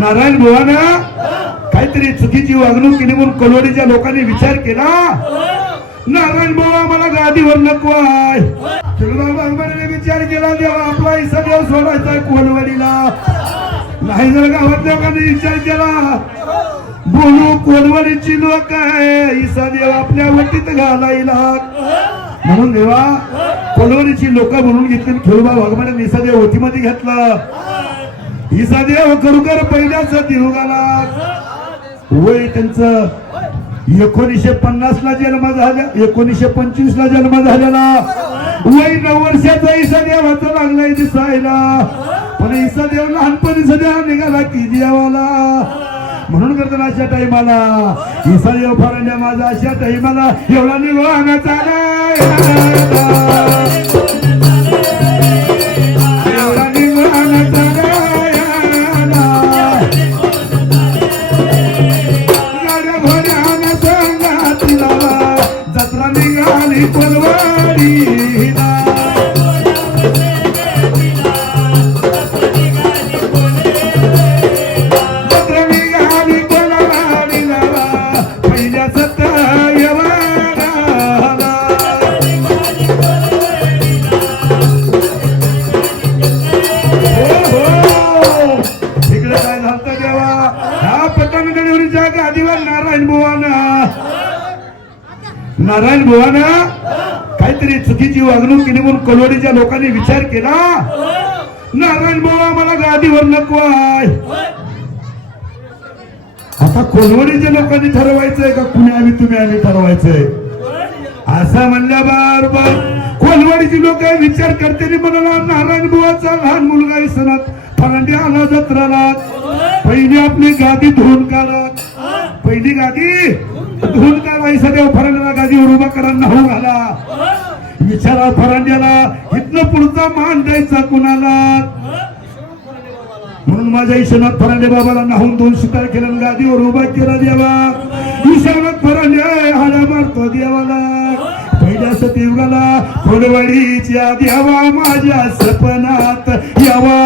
नारायण भुवाना काहीतरी चुकीची वागणूक केली म्हणून कलोडीच्या लोकांनी विचार केला. नारायण बुवा मला गादीवर नको आहे. विचार केला देवा आपला हिस्सा देव सोडायचा आहे कोलवाडीला. नाही जर गावात लोकांनी विचार केला. बोलू कोलवाडीची लोक आहे. हिस्सा देव आपल्या वटीत घालायला. म्हणून देवा कोलवाडीची लोक म्हणून घेतली खेळबा वाघमाने निसा देव होतीमध्ये घेतला. हिसा देव करुकर पहिल्याच दिवगाला वय त्यांचं एकोणीसशे पन्नास ला जन्म झाला एकोणीसशे पंचवीस ला जन्म झालेला. वय नऊ वर्षाचा ईसा देवाचा लागलाय दिसायला. पण ईसा देव लहानपणी सध्या निघाला की देवाला. म्हणून करताना अशा टाइमाला ईसा देव फरण्या माझा अशा टाइमाला एवढा निघाला ह्या पतंगडीवरीच्या गादीवर नारायण बुवाना. नारायण बुवाना काहीतरी चुकीची वागणूक केली म्हणून कलोडीच्या लोकांनी विचार केला. नारायण बुवा मला गादीवर नको आहे. आता कोलवडीच्या लोकांनी ठरवायचंय का कुणी आम्ही तुम्ही आम्ही ठरवायचंय? असं म्हणल्या बरोबर कोलवाडीची लोक विचार करते म्हणाला नारायण बुवाचा लहान मुलगा इसनात फलांडी आला जत्राला. पहिली आपली गादी धुवून काढत पहिली गादी धुवून काढायचा देव फरांड्याला गादीवर उभा करा नाहू घाला विचारा फरांड्याला इथनं पुढचा मान द्यायचा कुणाला? म्हणून माझ्या ईशानाथ फरांडे बाबाला नाहून दोन शिकार केला गादीवर उभा केला देवा. ईशानाथ फरांडे हाडा मारतो देवाला. पहिल्या सतीयुगाला फुलवाडीच्या देवा माझ्या सपनात यावा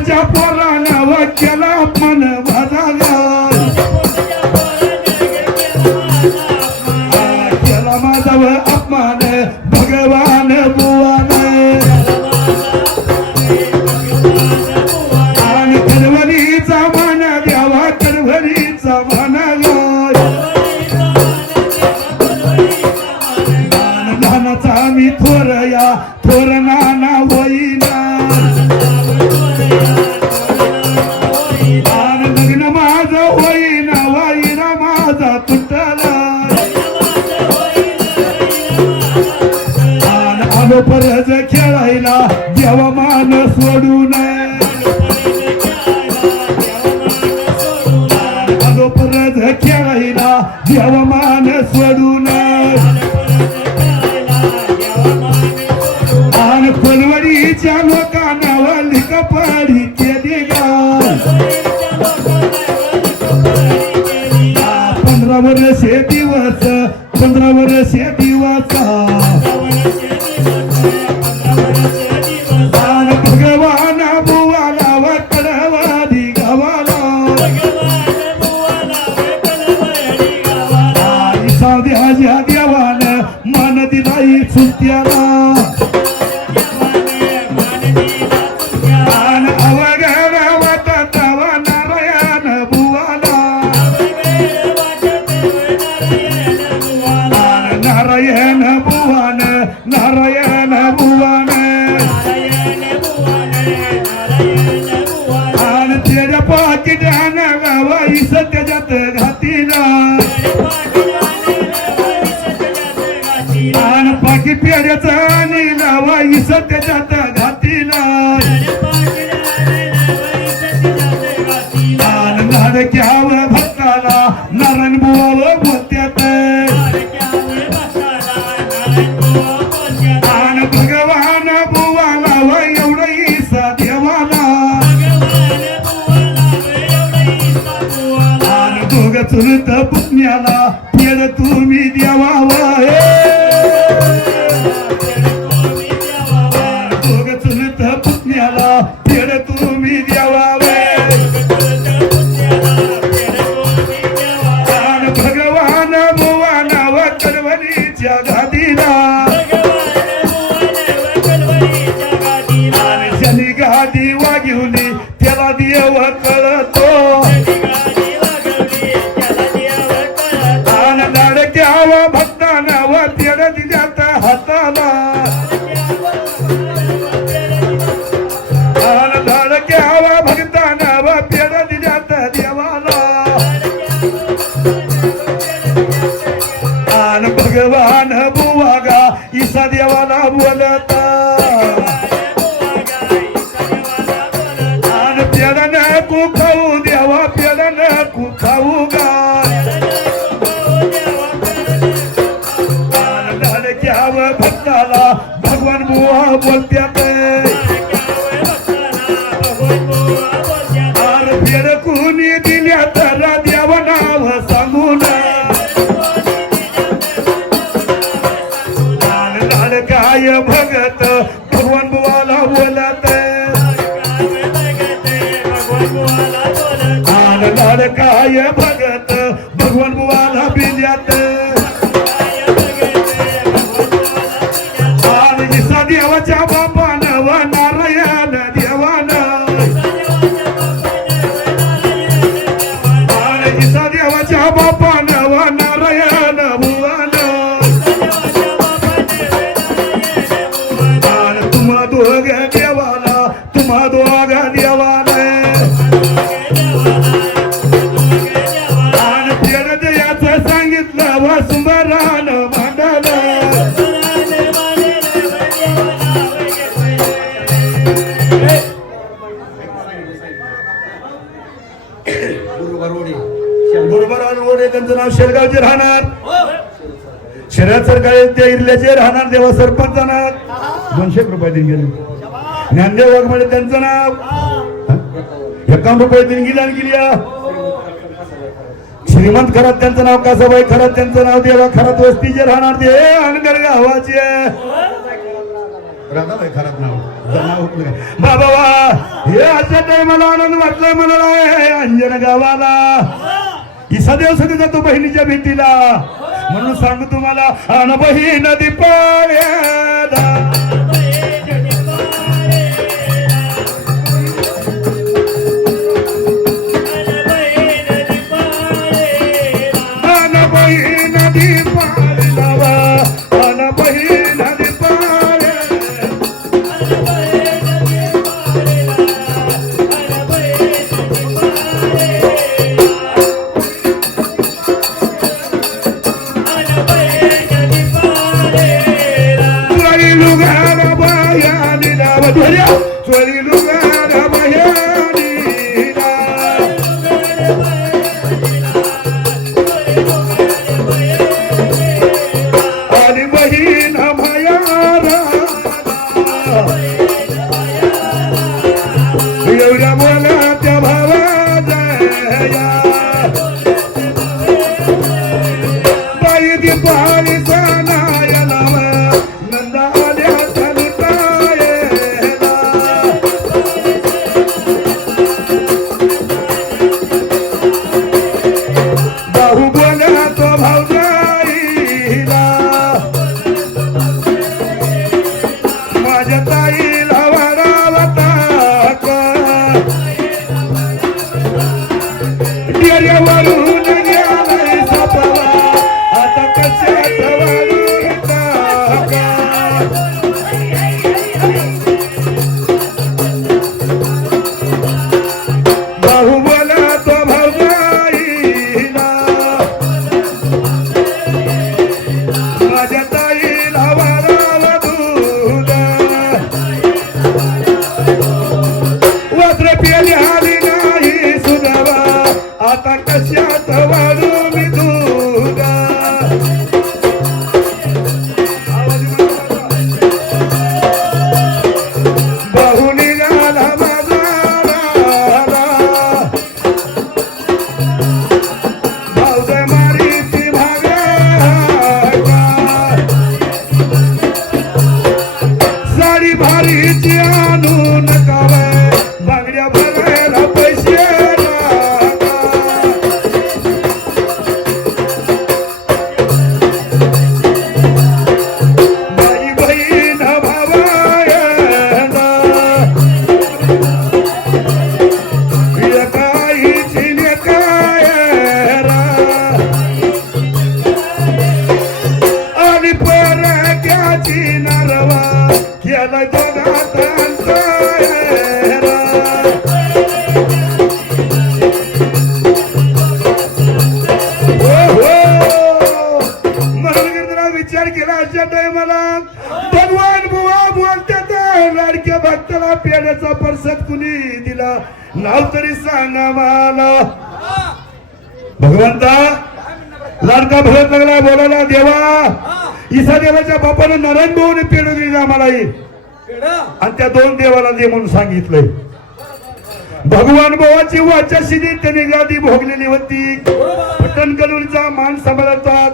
माझ्या आन भक्ताला नारायण बुवा बोलत्यात. आन भगवान बुवाला व एवढं ईसा देवाला. आन दोघ चुलत पुण्याला कुणी दिल्या तर देव नाव सांगून आन भगत भगवान बुवाला बोलत. भगत नाव राहणार. शहरात सरकार त्या इरल्याचे राहणार देवा सरपंच सरपंचांना दोनशे रुपये दिन गेले. ज्ञानदेव वाघमारे त्यांचं नाव. एकावन्न रुपये दिन गेली आणि गेली श्रीमंत खरात त्यांचं नाव कासाबाई खरात त्यांचं नाव देवा खरात वस्तीचे राहणार ते. अनगर गावाचे. राधाबाई खरात नाव. बाबा हे अशा टायमाला आनंद वाटलाय मला अंजन गावाला. ईसादेव सगळे जातो बहिणीच्या भेटीला. म्हणून सांगू तुम्हाला अन बहीण दीपाळ्याला भक्ताला पेण्याचा परसत कुणी दिला? नाव तरी सांगा मला. भगवंता लाडका भगत लागला बोलायला देवा. ईसा देवाच्या बापानं नारायण भाऊने पेढ दिली आम्हाला ही. आणि त्या दोन देवाला दे म्हणून सांगितलंय. भगवान भावाची वाच्याशिनी त्यांनी गादी भोगलेली होती. पटण कलूरचा मान सांभाळतात.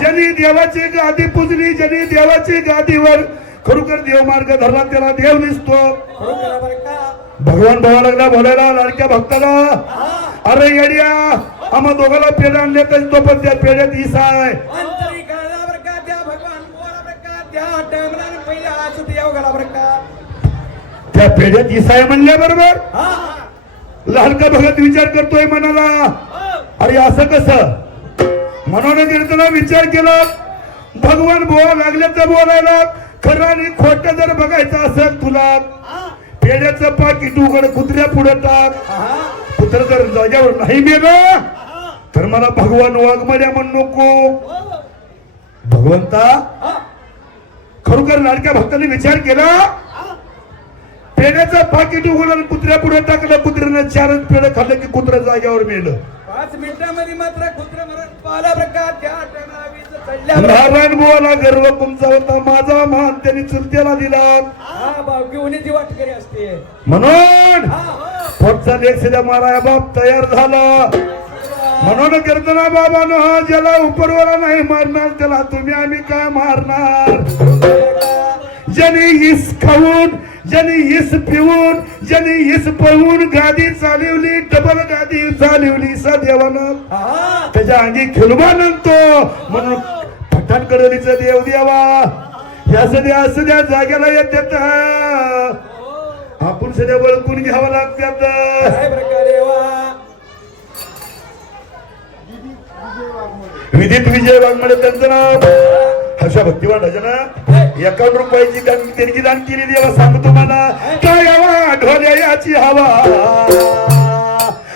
ज्यांनी देवाची गादी पुजली ज्यांनी देवाची गादीवर खरोखर देव मार्ग धरला त्याला देव दिसतो. भगवान भावा लागला बोलायला लाडक्या भक्ताला. अरे येड्या आम्हा दोघाला पेढ आणले तर तो पण त्या पेढ्यात ईसा आहे. त्या पेढ्यात ईसा आहे म्हणल्या बरोबर लाडका भगत विचार करतोय मनाला. अरे असं कसं? म्हणून कीर्तना विचार केला भगवान बोवा लागल्याचं बोलायला. खरं आणि खोट जर बघायचं असेल तुला पेढ्याचं पाकिट उघड कुत्र्या पुढे टाक. कुत्र जर जाग्यावर नाही मेलं तर मला भगवान वाघमड्या म्हणू नको. भगवंता खरोखर लाडक्या भक्तांनी विचार केला? पेण्याचं पाकिट उघडलं आणि कुत्र्या पुढे टाकलं कुत्र्यानं चारच पेढं खाल्लं की कुत्रा जाग्यावर मेलं. पाच मिनिटामध्ये मात्र कुत्र नारायण बुवाला गर्व तुमचा होता. माझा मान त्यांनी चुलत्याला दिला. हा वाटकरी असते. म्हणून हा. पोटचा लेख सिद्धा माराया बाप तयार झाला. म्हणून कीर्तना बाबानं हा ज्याला उपरवाला नाही मारणार त्याला तुम्ही आम्ही काय मारणार? ज्याने इस खाऊन ज्याने इस पिऊन ज्याने इस पळवून गादी चालवली डबल गादी चालवली सा देवानं. त्याच्या अंगी नंतो म्हणून कडलीचा देव देवा. या सध्या सध्या जाग्याला येतात आपण सध्या ओळखून घ्यावं लागतात काय प्रकारे वा? विधित विजय वाघमारे त्यांचं नाव. हर्षा भक्तिवान ना एकावन्न रुपयाची दान देणगी दान केली देवा सांगतो मला काय हवा? ढोल्या याची हवा.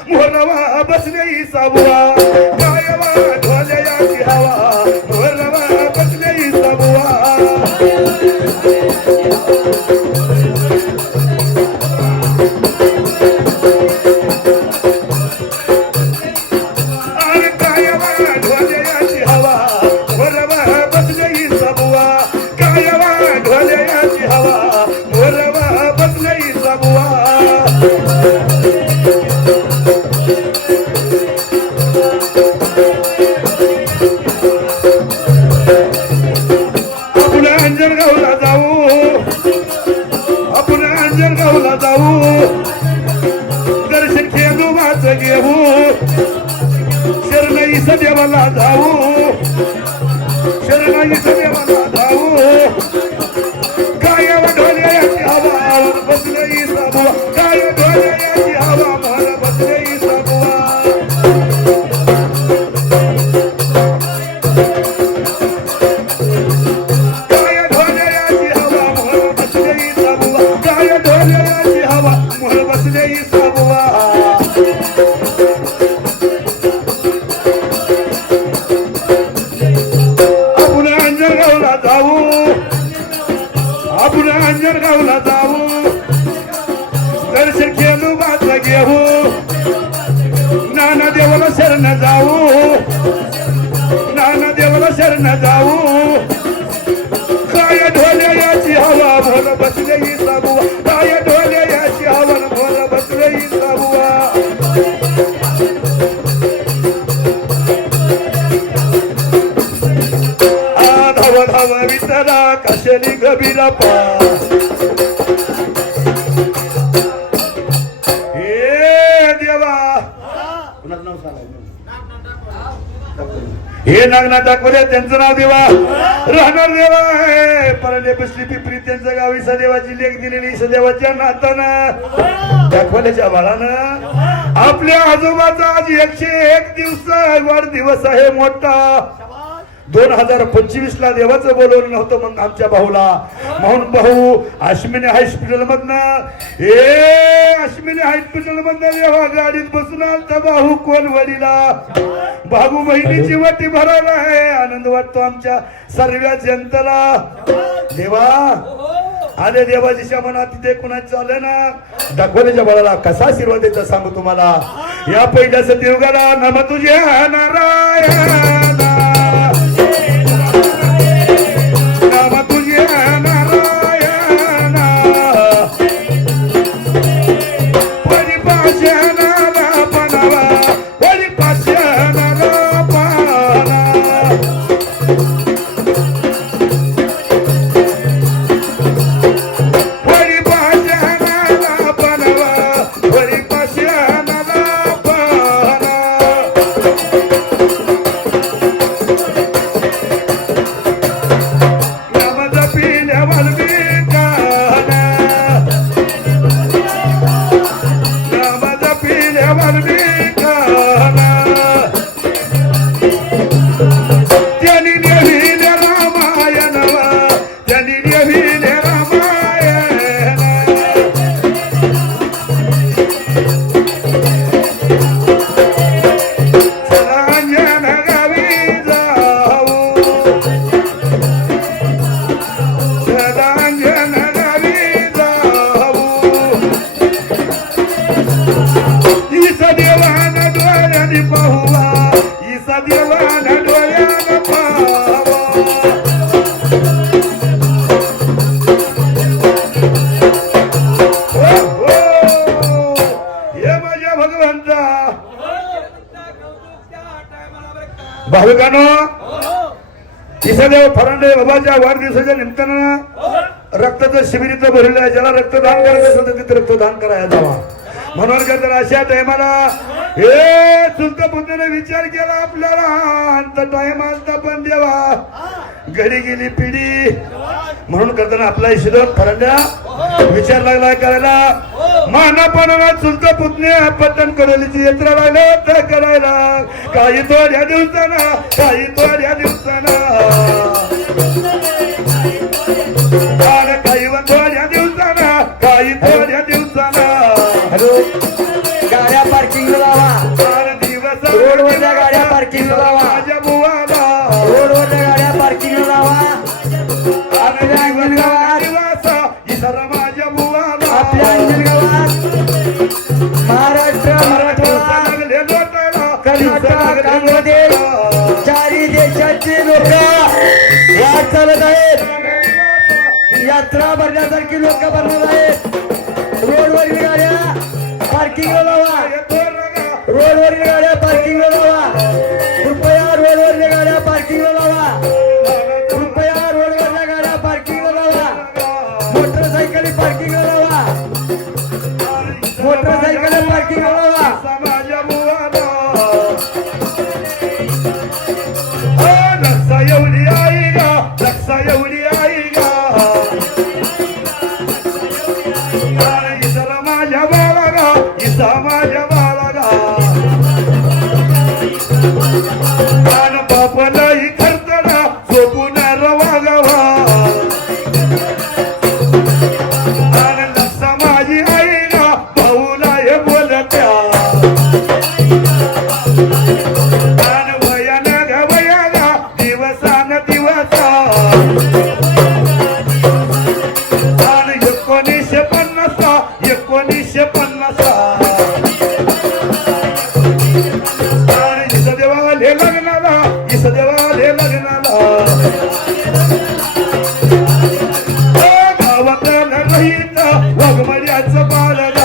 मोरवा बसले साबुवा काय हवा? अंजनगावला जाऊ. आपण अंजनगावला जाऊ. दर्शन केलो बाज घेऊ. नाना देवाला शरण जाऊ. नाना देवाला शरण जाऊ. नी गभीरा पा हे देवा. कुणाचं नाव सांगा हे नागनाथ दाखवले त्यांचं नाव देवा. राहणार देवा आहे. परले बसली पिपरी त्यांचं गावी सदेवाची लेख दिलेली सदेवाच्या नातानं. दाखवल्याच्या बाळानं. आपल्या आजोबाचा आज एकशे एक दिवस वाढदिवस आहे मोठा. दोन हजार पंचवीस ला देवाचं बोलवलं नव्हतं मग आमच्या भाऊला. म्हणून भाऊ अश्विनी हॉस्पिटल मधनं ए अश्विनी हॉस्पिटल मधनं देवा गाडीत बसून आलता भाऊ कोलवडीला भाऊ बहिणीची वाटी भरायला आहे. आनंद वाटतो आमच्या सर्व जनतेला. देवा आले देवाजीच्या मनात तिथे कुणाच चाललं ना? दाखवण्याच्या बळाला कसा आशीर्वाद द्यायचा सांगू तुम्हाला? या पहिल्याच देवगाला नम तुझ्या नारायणा. रक्ताचं शिबिर इथं भरलेलं आहे. ज्याला रक्तदान करायचं असेल तर तिथे रक्तदान करायला जावा. म्हणून का तर अशा टायमाला हे चुलत बुद्धीने विचार केला आपल्याला. अंत टाइम आलता पण देवा. घडी गेली पिढी. म्हणून करताना आपला शिरोध फरंड्या विचार लागला करायला. मानापणाला चुलत पुतणे पतन करवलीची यात्रा लागलं तर करायला काही थोड्या दिवसाना काही थोड्या दिवसाना. हॅलो. गाड्या पार्किंगला लावा. अरे दिवस रोडवरच्या गाड्या पार्किंगला लावा. माझ्या बुवाला. रोडवरच्या गाड्या पार्किंगला लावा. आपल्या अंगणगावात दिवस इसरा माझ्या बुवाला. आपल्या अंजन गावात. महाराष्ट्र मराठवाडा कर्नाटक बांगलादेश चारी देशाचे लोक वाट चालत आहेत. यात्रा भरण्यासारखी लोक भरणार आहेत. पार्किंगला लावा. रोडवरील गाड्या पार्किंगला लावा. कहीत वाघमर्याच पालन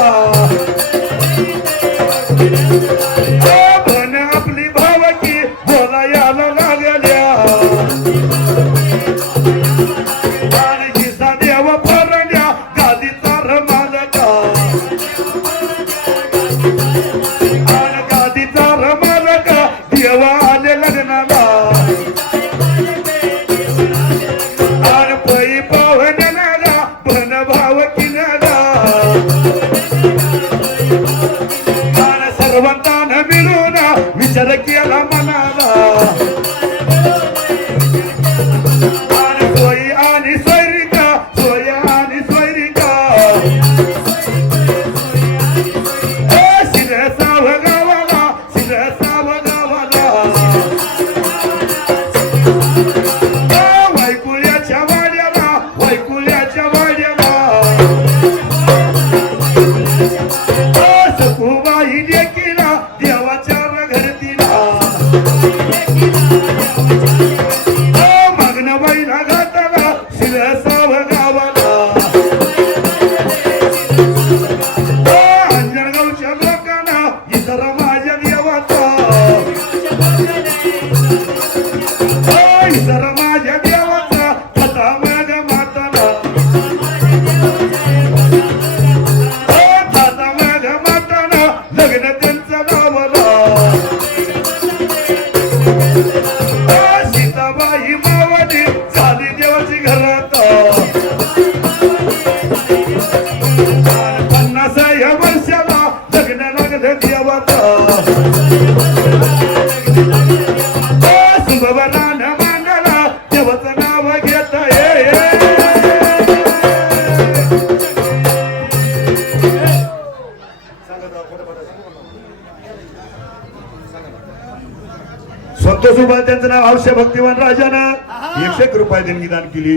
अशा भक्तिवान राजानं एकशे एक रुपये देणगी दान केली.